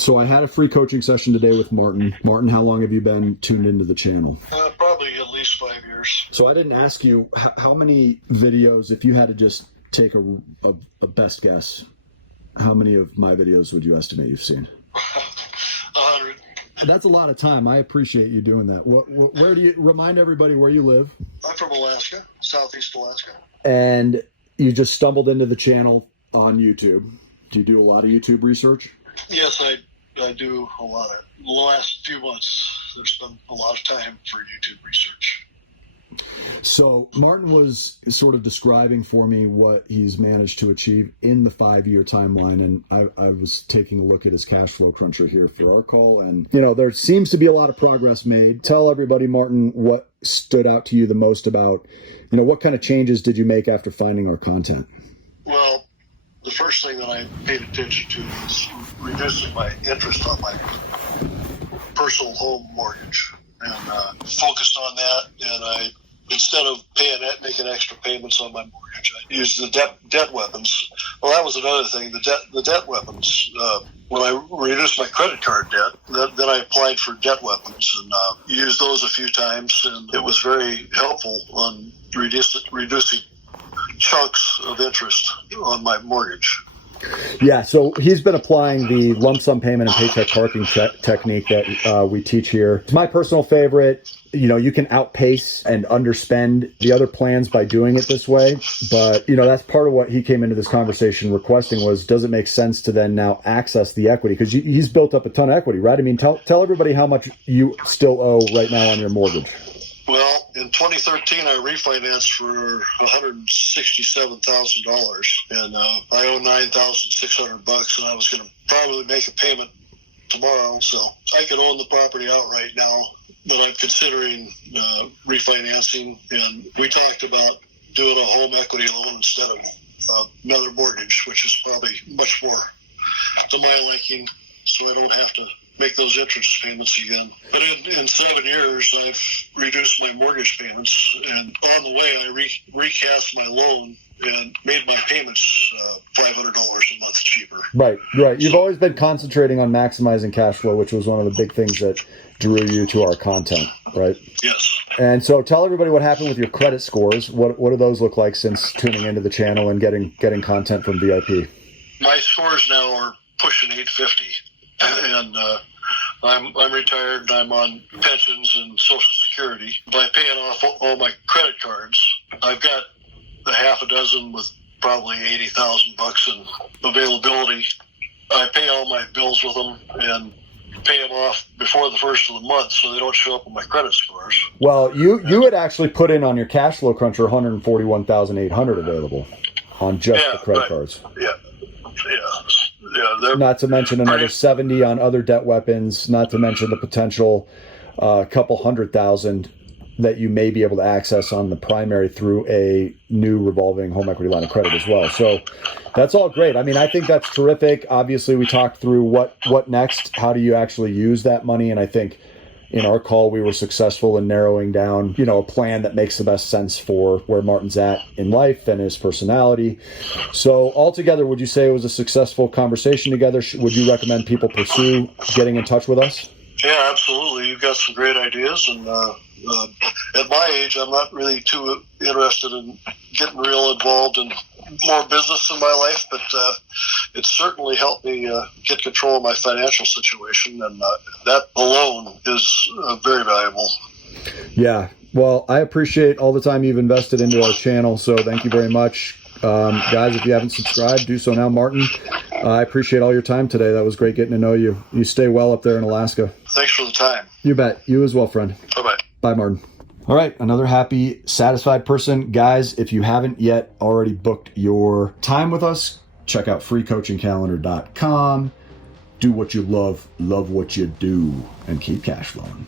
So I had a free coaching session today with Martin. Martin, how long have you been tuned into the channel? Probably at least 5 years. So I didn't ask you how many videos, if you had to just take a best guess, how many of my videos would you estimate you've seen? 100. That's a lot of time. I appreciate you doing that. Where do you remind everybody where you live? I'm from Alaska, southeast Alaska. And you just stumbled into the channel on YouTube. Do you do a lot of YouTube research? Yes, I do a lot. The last few months, there's been a lot of time for YouTube research. So Martin was sort of describing for me what he's managed to achieve in the 5-year timeline. And I was taking a look at his cash flow cruncher here for our call. And, there seems to be a lot of progress made. Tell everybody, Martin, what stood out to you the most about, what kind of changes did you make after finding our content? Well, the first thing that I paid attention to is reducing my interest on my personal home mortgage, and focused on that. And instead of making extra payments on my mortgage, I used the debt weapons. Well, that was another thing. The debt weapons. When I reduced my credit card debt, then I applied for debt weapons and used those a few times, and it was very helpful on reducing chunks of interest on my mortgage. Yeah, so he's been applying the lump sum payment and paycheck parking technique that we teach here. It's my personal favorite. You can outpace and underspend the other plans by doing it this way. But, that's part of what he came into this conversation requesting was, does it make sense to then now access the equity? Because he's built up a ton of equity, right? I mean, tell everybody how much you still owe right now on your mortgage. Well, in 2013, I refinanced for $167,000, and I owe $9,600, and I was going to probably make a payment tomorrow, so I could own the property outright now, but I'm considering refinancing, and we talked about doing a home equity loan instead of another mortgage, which is probably much more to my liking, so I don't have to make those interest payments again. But in 7 years, I've reduced my mortgage payments, and on the way, I recast my loan and made my payments $500 a month cheaper. Right. You've always been concentrating on maximizing cash flow, which was one of the big things that drew you to our content, right? Yes. And so tell everybody what happened with your credit scores. What do those look like since tuning into the channel and getting content from VIP? My scores now are pushing 850. And I'm retired, and I'm on pensions and Social Security. By paying off all my credit cards, I've got a half a dozen with probably $80,000 in availability. I pay all my bills with them and pay them off before the first of the month, so they don't show up on my credit scores. Well, you had actually put in on your cash flow cruncher $141,800 available on just the credit cards. Yeah. Not to mention another 70 on other debt weapons, not to mention the potential couple $100,000 that you may be able to access on the primary through a new revolving home equity line of credit as well. So that's all great. I mean, I think that's terrific. Obviously, we talked through what next, how do you actually use that money? And I think in our call, we were successful in narrowing down, a plan that makes the best sense for where Martin's at in life and his personality. So altogether, would you say it was a successful conversation together? Would you recommend people pursue getting in touch with us? Yeah, absolutely. You've got some great ideas. And at my age, I'm not really too interested in getting real involved in more business in my life, but it certainly helped me get control of my financial situation, and that alone is very valuable. Yeah, well, I appreciate all the time you've invested into our channel, so thank you very much. Guys, if you haven't subscribed, do so now. Martin, I appreciate all your time today. That was great getting to know you. You stay well up there in Alaska. Thanks for the time. You bet. You as well, friend. Bye-bye. Bye, Martin. All right, another happy, satisfied person. Guys, if you haven't yet already booked your time with us, check out freecoachingcalendar.com. Do what you love what you do, and keep cash flowing.